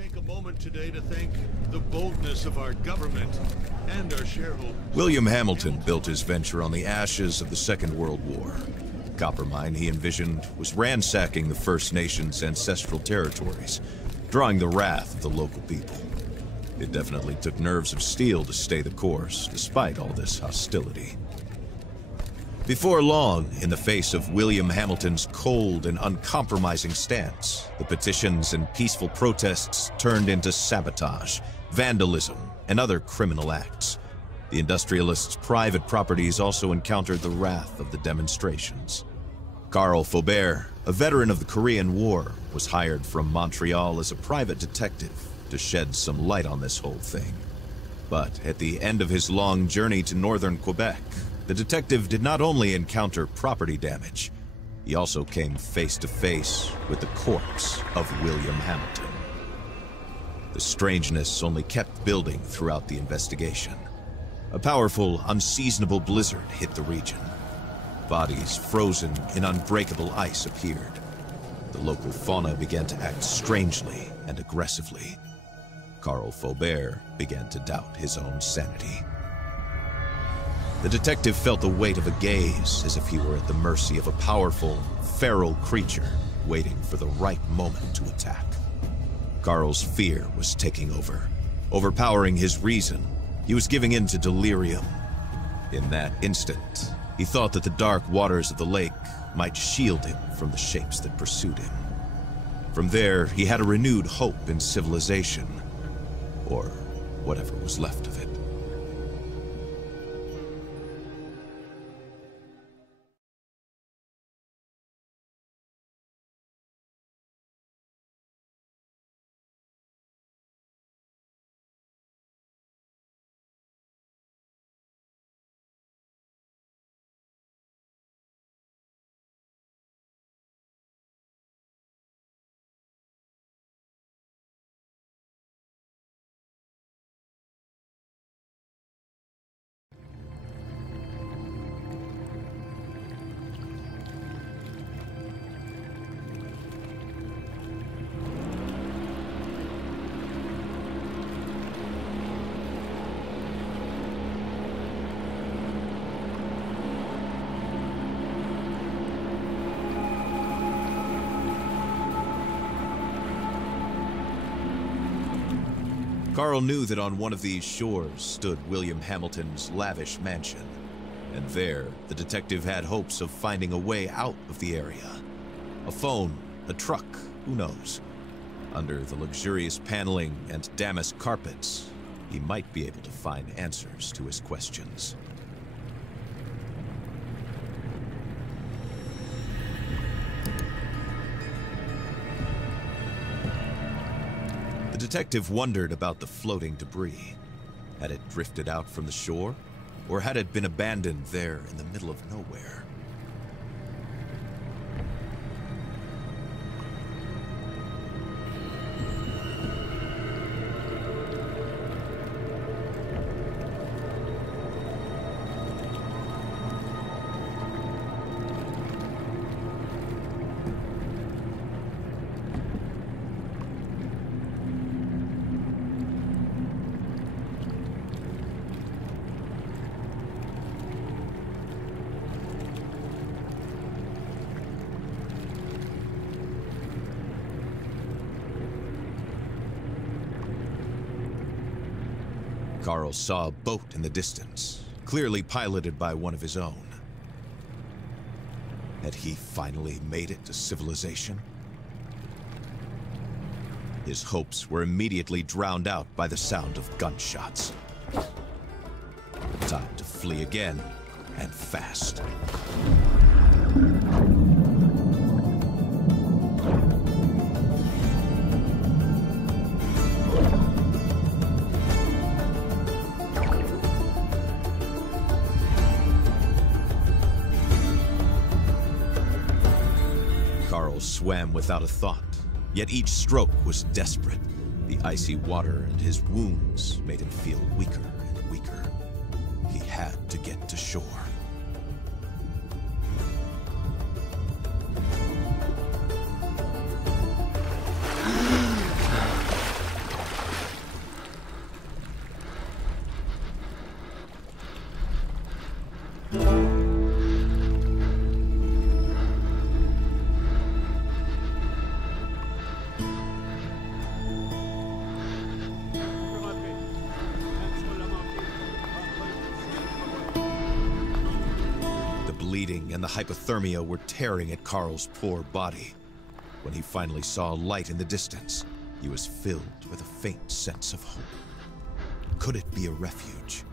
take a moment today to thank the boldness of our government and our shareholders. William Hamilton built his venture on the ashes of the Second World War. The copper mine he envisioned was ransacking the First Nations' ancestral territories, drawing the wrath of the local people. It definitely took nerves of steel to stay the course, despite all this hostility. Before long, in the face of William Hamilton's cold and uncompromising stance, the petitions and peaceful protests turned into sabotage, vandalism, and other criminal acts. The industrialist's private properties also encountered the wrath of the demonstrations. Carl Faubert, a veteran of the Korean War, was hired from Montreal as a private detective to shed some light on this whole thing. But at the end of his long journey to northern Quebec, the detective did not only encounter property damage, he also came face to face with the corpse of William Hamilton. The strangeness only kept building throughout the investigation. A powerful, unseasonable blizzard hit the region. Bodies frozen in unbreakable ice appeared. The local fauna began to act strangely and aggressively. Carl Faubert began to doubt his own sanity. The detective felt the weight of a gaze, as if he were at the mercy of a powerful, feral creature waiting for the right moment to attack. Carl's fear was taking over, overpowering his reason. He was giving in to delirium. In that instant, he thought that the dark waters of the lake might shield him from the shapes that pursued him. From there, he had a renewed hope in civilization, or whatever was left of it. Carl knew that on one of these shores stood William Hamilton's lavish mansion, and there the detective had hopes of finding a way out of the area. A phone, a truck, who knows? Under the luxurious paneling and damask carpets, he might be able to find answers to his questions. The detective wondered about the floating debris. Had it drifted out from the shore, or had it been abandoned there in the middle of nowhere? Carl saw a boat in the distance, clearly piloted by one of his own. Had he finally made it to civilization? His hopes were immediately drowned out by the sound of gunshots. Time to flee again, and fast. Carl swam without a thought, yet each stroke was desperate. The icy water and his wounds made him feel weaker and weaker. He had to get to shore. and the hypothermia were tearing at Carl's poor body. When he finally saw a light in the distance, he was filled with a faint sense of hope. Could it be a refuge?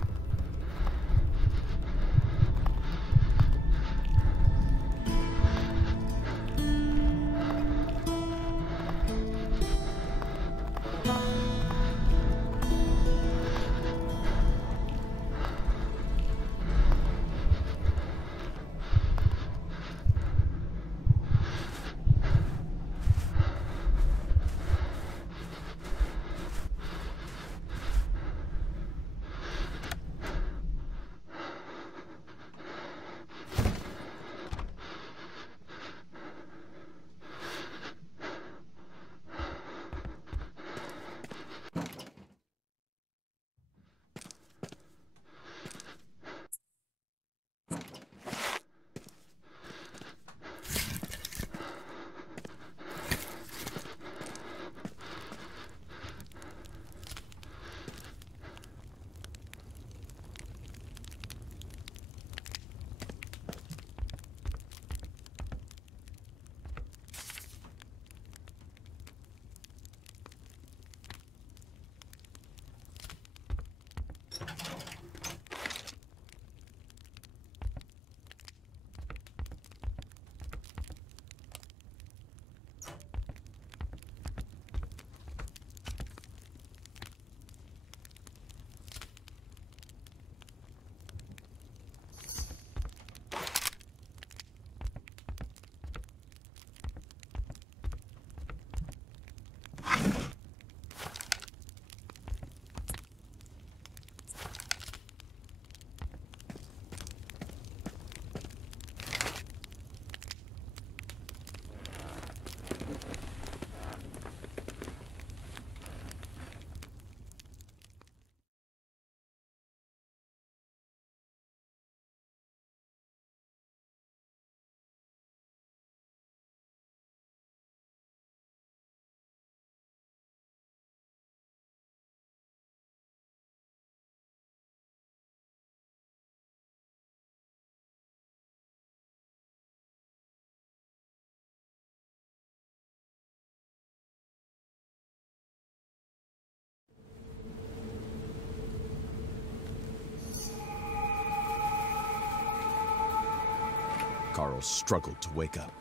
Carl struggled to wake up.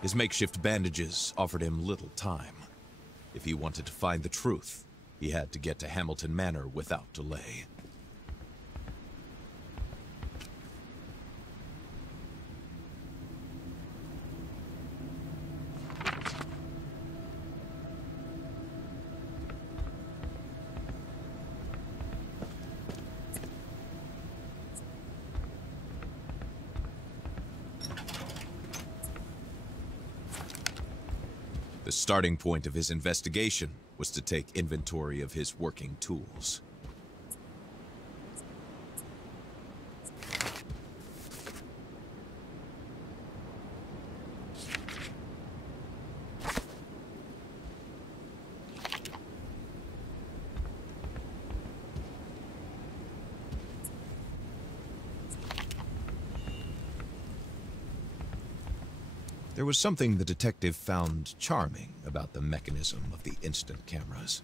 His makeshift bandages offered him little time. If he wanted to find the truth, he had to get to Hamilton Manor without delay. The starting point of his investigation was to take inventory of his working tools. There was something the detective found charming about the mechanism of the instant cameras.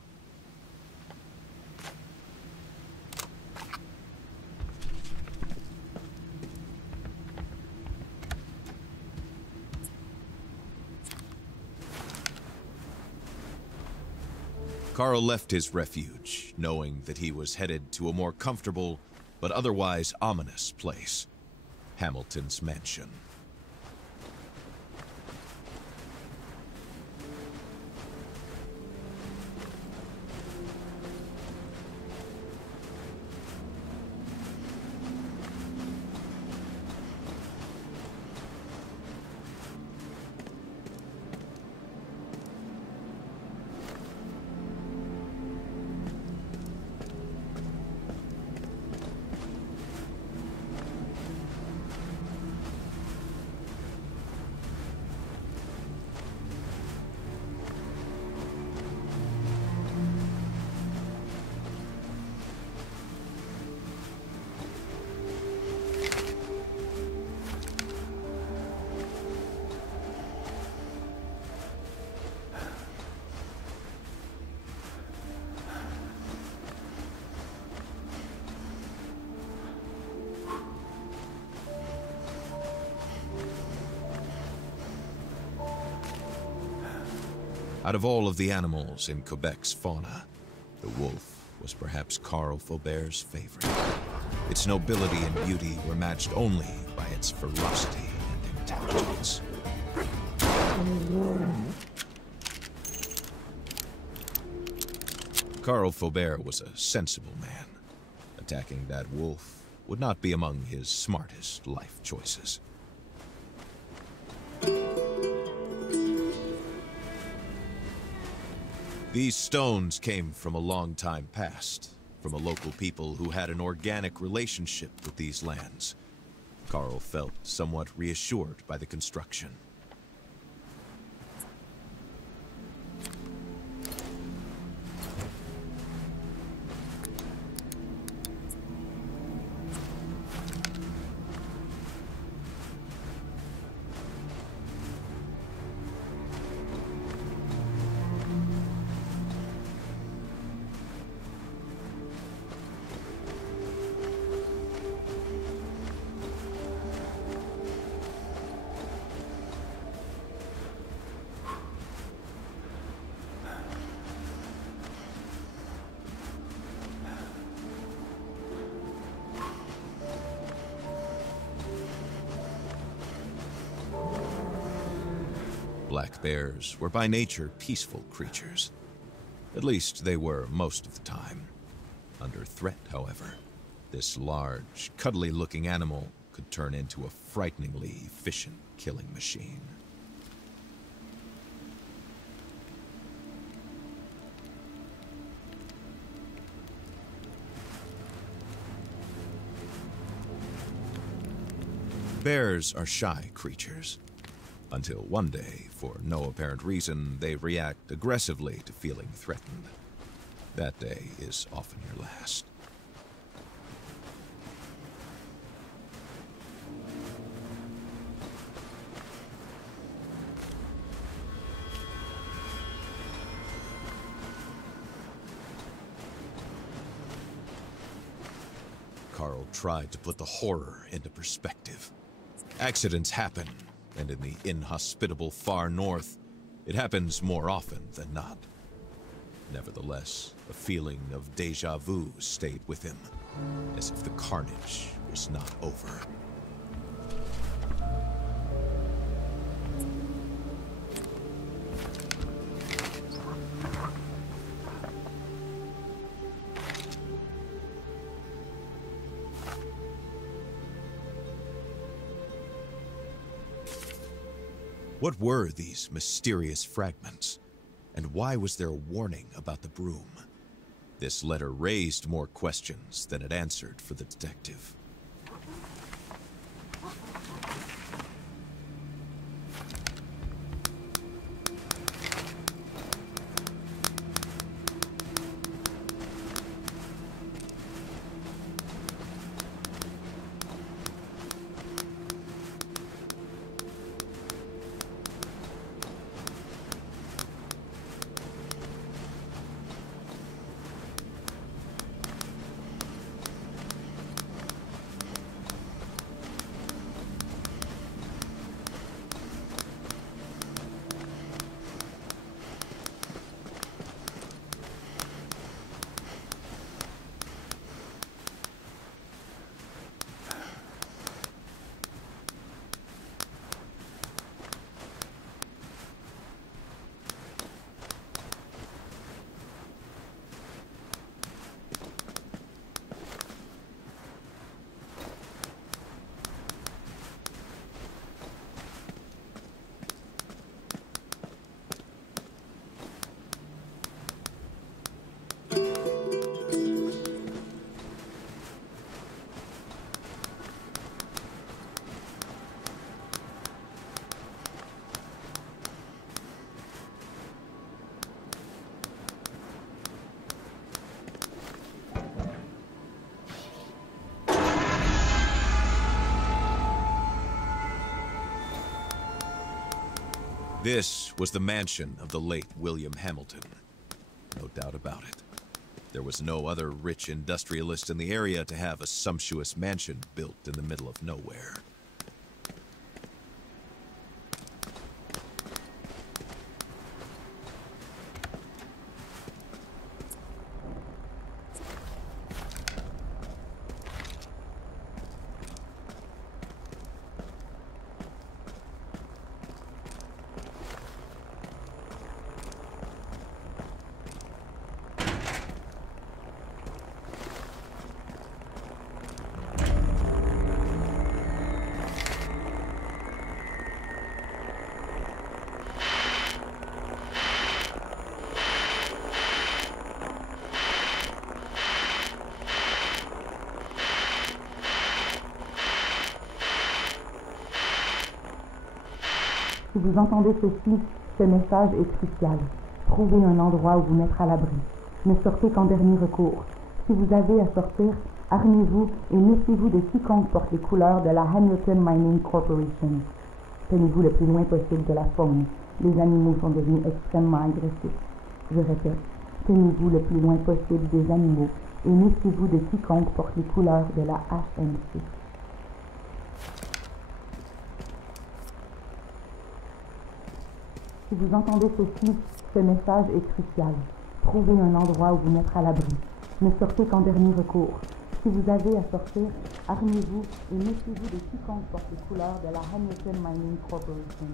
Carl left his refuge, knowing that he was headed to a more comfortable, but otherwise ominous place, Hamilton's mansion. Out of all of the animals in Quebec's fauna, the wolf was perhaps Carl Faubert's favorite. Its nobility and beauty were matched only by its ferocity and intelligence. Carl Faubert was a sensible man. Attacking that wolf would not be among his smartest life choices. These stones came from a long time past, from a local people who had an organic relationship with these lands. Carl felt somewhat reassured by the construction. Black bears were by nature peaceful creatures. At least they were most of the time. Under threat, however, this large, cuddly-looking animal could turn into a frighteningly efficient killing machine. Bears are shy creatures. Until one day, for no apparent reason, they react aggressively to feeling threatened. That day is often your last. Carl tried to put the horror into perspective. Accidents happen. And in the inhospitable far north, it happens more often than not. Nevertheless, a feeling of déjà vu stayed with him, as if the carnage was not over. What were these mysterious fragments? And why was there a warning about the Brume? This letter raised more questions than it answered for the detective. This was the mansion of the late William Hamilton. No doubt about it. There was no other rich industrialist in the area to have a sumptuous mansion built in the middle of nowhere. vous entendez ceci, ce message est crucial. Trouvez un endroit où vous mettre à l'abri. Ne sortez qu'en dernier recours. Si vous avez à sortir, armez-vous et méfiez-vous de quiconque porte les couleurs de la Hamilton Mining Corporation. Tenez-vous le plus loin possible de la faune. Les animaux sont devenus extrêmement agressifs. Je répète, tenez-vous le plus loin possible des animaux et méfiez-vous de quiconque porte les couleurs de la HMC. Si vous entendez ceci, ce message est crucial. Trouvez un endroit où vous mettre à l'abri. Ne sortez qu'en dernier recours. Si vous avez à sortir, armez-vous et méfiez-vous de quiconque porte les couleurs de la Hamilton Mining Corporation.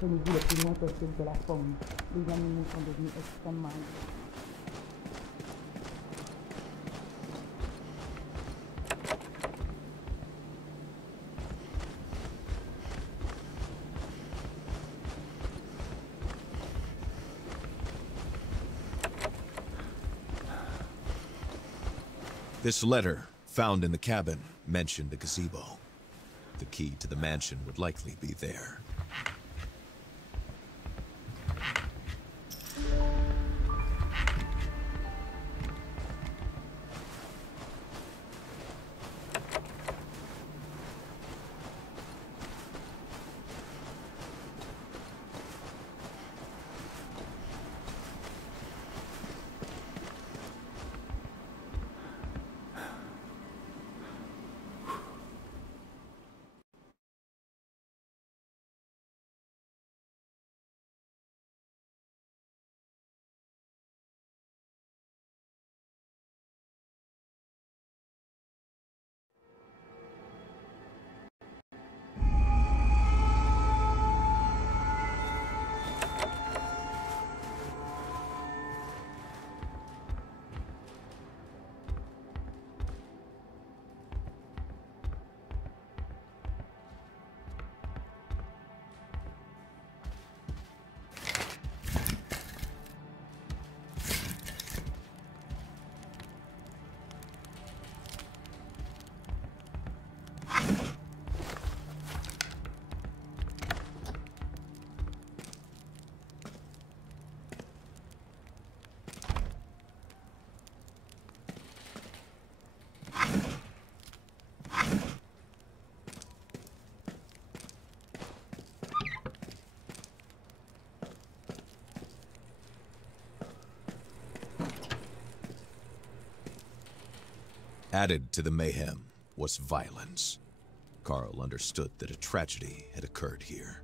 Tenez-vous le plus loin possible de la faune. Les animaux sont devenus extrêmement agressifs. This letter, found in the cabin, mentioned a gazebo. The key to the mansion would likely be there. Added to the mayhem was violence. Carl understood that a tragedy had occurred here.